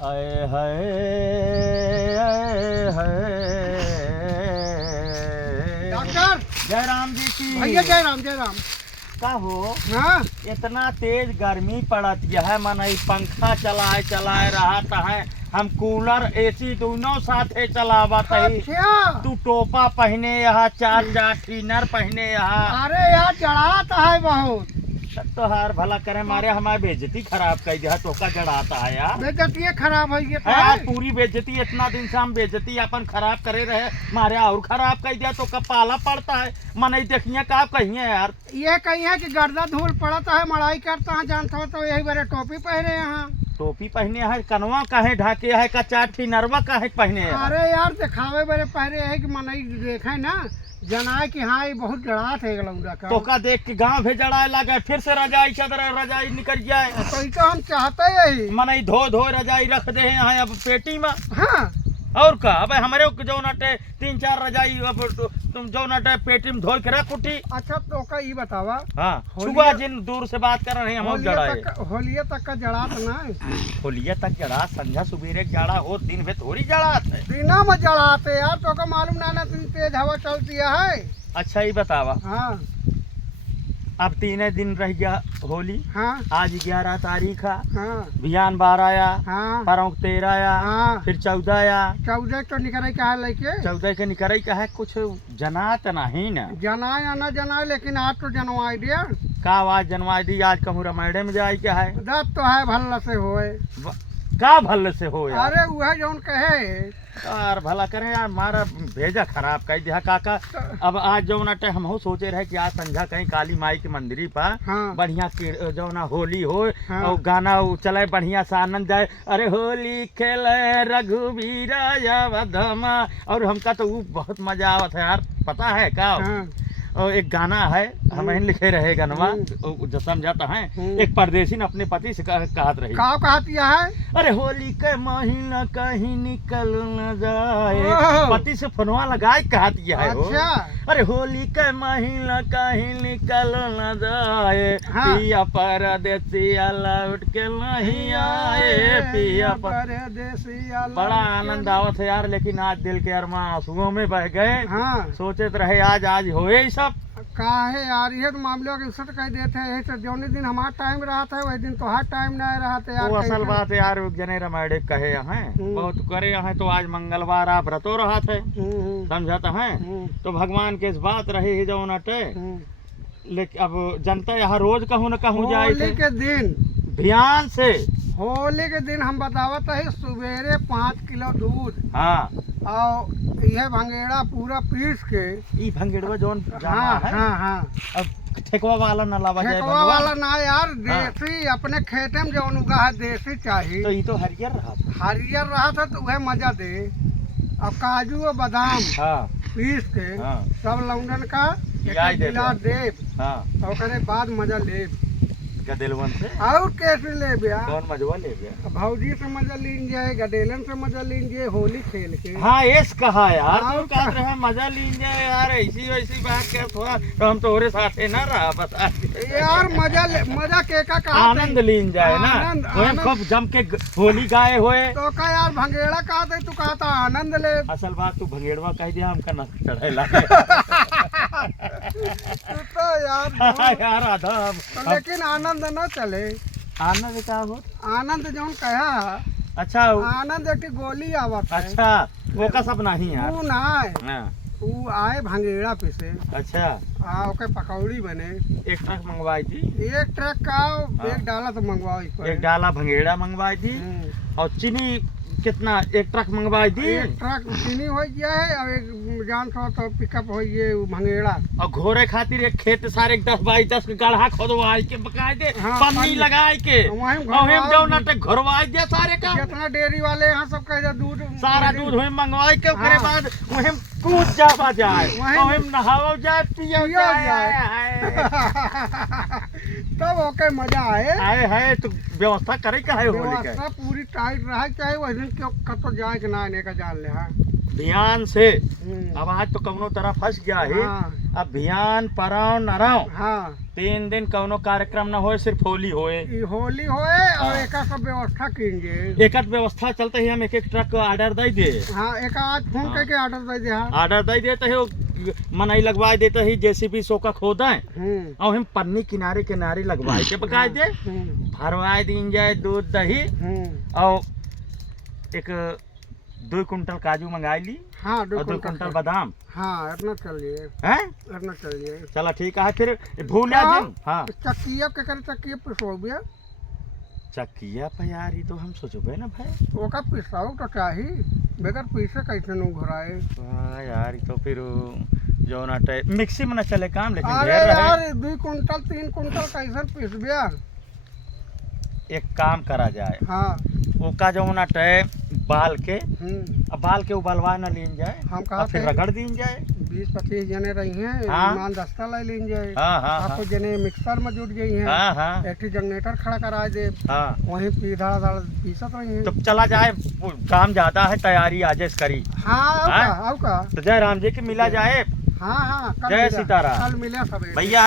आए हाय आए हाय। डॉक्टर जय राम जी की। भैया जय राम जय राम। का हो हाँ इतना तेज गर्मी पड़त है मन पंखा चलाए रहा है। हम कूलर एसी दोनों साथे चलावत है। अच्छा तू टोपा पहने यहाँ चार चार टीनर पहने यहाँ। अरे यार चढ़ाता है बहुत। तो हार भला करे मारे हमारी बेइज्जती खराब कर दिया तो का जड़ाता है यार। बेइज्जती खराब है ये तो यार है। पूरी बेइज्जती इतना दिन से हम बेइज्जती अपन खराब करे रहे मारे और खराब कर दिया तो का पाला पड़ता है। मन देखिए का कहिए यार। ये कही है कि गर्दा धूल पड़ता है मड़ाई करता है जानता हो तो यही बारे टोपी पहने यहाँ। टोपी पहने है कनवा काहे ढाके है का चार नरवा काहे पहने है। अरे यार दिखावे बारे पहने है कि मनई देखे ना जनाए कि हाँ ये बहुत जड़ात है लौंडा का। तो का देख के गांव भी जड़ाए लगे फिर से रजाई चादर रजाई निकल जाए। तो ये तो हम चाहते यही। मन धो रजाई रख दे हैं अब पेटी में। हाँ और का अब हमारे जो नटे तीन चार रजाई अब तुम जो नटे पेटी में धो के रख उठी। अच्छा तो का ये बतावा। हाँ होलिया- सुबह जिन दूर से बात कर रहे हैं हम जड़ाए। होलिया तक का जड़ात ना होलिया तक जड़ा संझा सुबेरे जड़ा हो दिन में थोड़ी जड़ात है। बिना में जड़ाते यार तो का मालूम ना ना तुम तेज हवा चलती है। अच्छा ही बतावा हाँ अब 3 दिन रह गया होली। हाँ आज 11 तारीख है। हाँ बिहान 12 आया हाँ परौं 13 आया हाँ। फिर 14 आया 14 तो निकले क्या है लेके 14 के निकरई का है कुछ जनात नहीं न जनाए या ना जनाए लेकिन आज तो जनवाई दिया। का आवाज जनवा दी आज कहूँ रमायणे में जाए क्या है। दब तो है भल्ला से होए। का भल से हो यार। अरे वह जौन कहे यार भला करे यार मारा भेजा खराब कर दिया काका। अब आज जो नटे हम हो सोचे रहे कि आज संझा कहीं काली माई के मंदिर पर हाँ बढ़िया जो ना होली हो हाँ। और गाना चले बढ़िया से आनंद जाए। अरे होली खेले रघुवीरा वधमा और हमका तो वो बहुत मजा आवत है यार पता है का। हाँ और एक गाना है हम लिखे रहे गनवा जो समझाता है। एक परदेसी ने अपने पति से कहत रही का कहतिया है। अरे होली के महीना कहीं निकल न जाए। ओह। पति से फोनवा लगाए कहत है हो। अच्छा अरे होली के महीना कहीं निकल न जाए। हाँ। पिया परदेसिया लौट के नहीं आए पिया परदेसिया बड़ा आनंद आवत है यार। लेकिन आज दिल के अरमा आंसुओं में बह गए। हाँ सोचे तो रहे आज आज होए ही सब। काहे यार ये तो मामले के सट कह देते हैं तो जौने दिन हमारा टाइम रहा था वही दिन तो हर टाइम नहीं रहा था यार। वो असल कैसे? बात है यार जने रमाड़े कहे हैं बहुत करे हैं तो आज मंगलवार आप व्रतो रहा थे समझाता है। तो भगवान के इस बात रही है जो नटे लेकिन अब जनता यहाँ रोज कहूँ न कहूँ जाए होली के दिन ध्यान से। होली के दिन हम बतावत है सवेरे 5 किलो दूध हाँ और यह भंगेड़ा पूरा पीस के। ई भंगेड़वा जोन जाना हाँ है। हाँ हाँ अब ठेकवा वाला न लावा जाए ठेकवा वाला ना यार देसी अपने खेते में जौन उगा है देसी चाहिए। तो ये तो हरियर रहा था। हरियर रहा था तो वह मजा दे। अब काजू और बादाम हाँ पीस के हाँ सब लौंडन का खिलाई देते। गिलास दे हाँ और करे बाद मजा ले गदेलवन से और कैसे ले गया। कौन मजवा ले गया। भौजी से मजा लीन जाए गडेलन से मजा लीन जाए होली खेल के। हाँ एस कहा यार हाँ, तो कह रहे मजा लीजिए यार ऐसी वैसी बात कर थोड़ा तो हम तो साथे ना रहा बता। यार मजा के का कहा आनंद लीन जाए ना आनंद- वही आनंद। खूब जम के होली गाए हुए। तो का यार भंगेड़ा कहा थे तू कहा था आनंद ले। असल बात तू भंगेड़वा कह दिया हमका न चढ़ेला। तू तो यार यार आधा तो लेकिन आनंद न चले। आनंद का हो। आनंद जौन कहा अच्छा आनंद एक गोली आवत है। अच्छा वो का सब नहीं यार। तू ना हाँ, तू आए भंगेड़ा पे से अच्छा आ ओके पकौड़ी बने। एक ट्रक मंगवाई थी। एक ट्रक का एक डाला तो मंगवाओ एक डाला भंगेड़ा मंगवाई थी और चीनी कितना एक ट्रक मंगवाई थी। एक ट्रक चीनी हो गया है और एक जान तो पिकअप हो ये भंगेड़ा। और घोरे खातिर एक खेत सारे 10 के गड्ढा खोदवाई के बकाए दे हाँ, पन्नी पन्नी। लगाए के वहीं और हम जो नाटक घरवाई दे सारे का जितना डेयरी वाले यहाँ सब कह दूध सारा दूध वहीं मंगवाई के ओकरे हाँ। बाद वहीं कूद जावा जाए वहीं- वहीं नहाओ जाए पियो पियो जाए जाए। तब ओके मजा आए। आए है तो व्यवस्था करे का है होली के। व्यवस्था पूरी टाइट रहा चाहे वही दिन क्यों कतो जाए के ना आने का जान ले। हाँ भियान से अब आज तो कौनो तरह फंस गया है। हाँ। अब भियान पराव नराव हाँ 3 दिन कौनो कार्यक्रम न होए, सिर्फ होली होए। ई होली होए और एक सब व्यवस्था कीजिए। एक व्यवस्था चलते ही हम एक ट्रक ऑर्डर दे दे। हाँ एक आज फोन हाँ। करके ऑर्डर दे दे। हाँ ऑर्डर दे देते है, मनाई लगवा देते ही, जेसीबी सोका खोदा और हम पन्नी किनारे किनारे लगवाए के पकाए दे, भरवाए दीन जाए दूध दही और 2 कुंटल काजू मंगाई ली। हाँ और 2 कुंटल बादाम। हाँ इतना चलिए, हैं इतना चलिए। चला ठीक है, फिर भूलिया जिन। हाँ चक्किया के करे चक्किया पिसोबिया। चक्किया पे यार ये तो हम सोचबे ना भाई, ओका पिसाओ तो चाही, बगैर पीसे कैसे नु घराए। वाह यार ये तो फिर जो ना मिक्सी में ना चले काम, लेकिन अरे ढेर रहे। यार 2 कुंटल 3 कुंटल कैसे पिसबिया। एक काम करा जाए, हाँ ओका जो ना बाल के, अब बाल के उबालवा न लीन जाए, हम और कहा फिर रगड़ दीन जाए। 20-25 जने रही हैं, हाँ। ईमान दस्ता ले लीन जाए। हाँ हाँ आपको जने मिक्सर में जुट गई हैं। हाँ हाँ एक जनरेटर खड़ा करा दे, हाँ वहीं पीधा पीसत रही हैं। तो चला जाए, वो काम ज्यादा है, तैयारी आज करी। हाँ हाँ? आओ का तो जय राम जी की मिला जाए। हाँ हाँ जय सीताराम। कल मिले सब भैया।